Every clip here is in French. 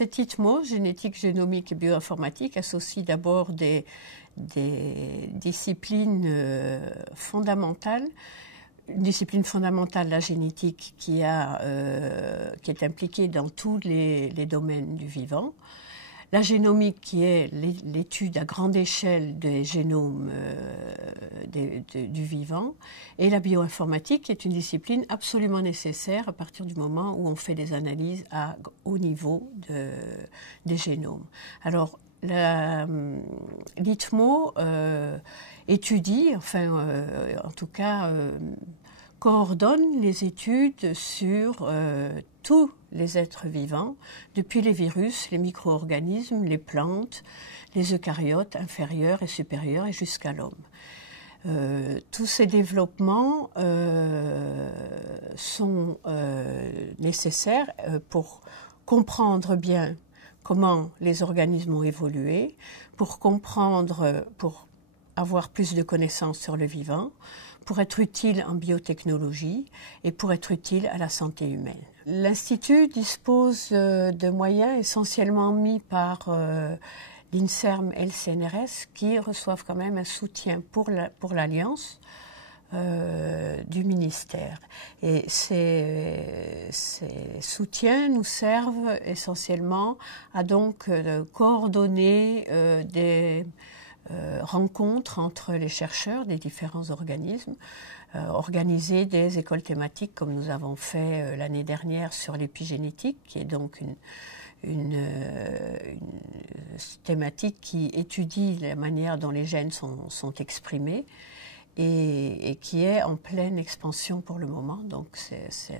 cet ITMO, génétique, génomique et bioinformatique, associe d'abord des disciplines fondamentales. Une discipline fondamentale, la génétique, qui est impliquée dans tous les domaines du vivant. La génomique, qui est l'étude à grande échelle des génomes du vivant. Et la bioinformatique, qui est une discipline absolument nécessaire à partir du moment où on fait des analyses à haut niveau des génomes. Alors, l'ITMO étudie, en tout cas, coordonne les études sur tous les êtres vivants, depuis les virus, les micro-organismes, les plantes, les eucaryotes inférieurs et supérieurs et jusqu'à l'homme. Tous ces développements sont nécessaires pour comprendre bien comment les organismes ont évolué, pour avoir plus de connaissances sur le vivant, pour être utile en biotechnologie et pour être utile à la santé humaine. L'Institut dispose de moyens essentiellement mis par l'INSERM et le CNRS qui reçoivent quand même un soutien pour l'Alliance du ministère. Et ces soutiens nous servent essentiellement à donc coordonner des rencontres entre les chercheurs des différents organismes, organiser des écoles thématiques comme nous avons fait l'année dernière sur l'épigénétique, qui est donc une thématique qui étudie la manière dont les gènes sont exprimés et qui est en pleine expansion pour le moment. Donc c'est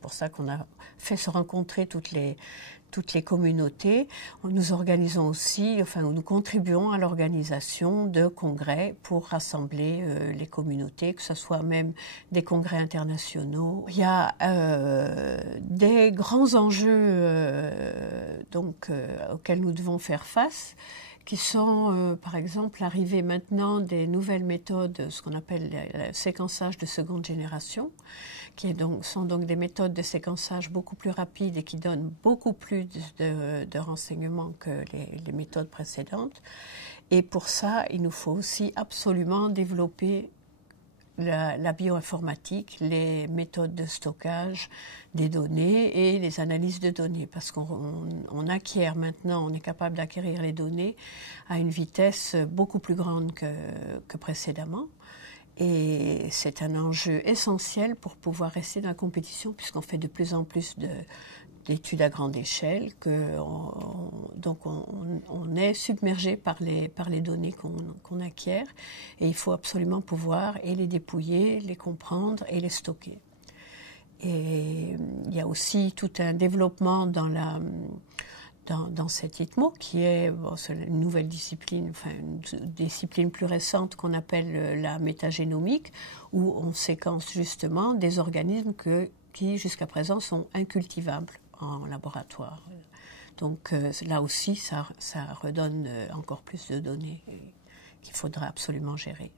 pour ça qu'on a fait se rencontrer toutes les communautés. Nous organisons aussi, nous contribuons à l'organisation de congrès pour rassembler les communautés, que ce soit même des congrès internationaux. Il y a des grands enjeux auxquels nous devons faire face, qui sont, par exemple, l'arrivée maintenant des nouvelles méthodes, ce qu'on appelle le séquençage de seconde génération, sont donc des méthodes de séquençage beaucoup plus rapides et qui donnent beaucoup plus de renseignements que les méthodes précédentes. Et pour ça, il nous faut aussi absolument développer la bioinformatique, les méthodes de stockage des données et les analyses de données, parce qu'on acquiert maintenant, on est capable d'acquérir les données à une vitesse beaucoup plus grande que précédemment. Et c'est un enjeu essentiel pour pouvoir rester dans la compétition, puisqu'on fait de plus en plus d'études à grande échelle, donc on est submergé par les données qu'on acquiert, et il faut absolument pouvoir les dépouiller, les comprendre et les stocker. Et il y a aussi tout un développement dans cet ITMO, qui est une nouvelle discipline, une discipline plus récente qu'on appelle la métagénomique, où on séquence justement des organismes qui jusqu'à présent sont incultivables en laboratoire. Donc là aussi, ça redonne encore plus de données qu'il faudra absolument gérer.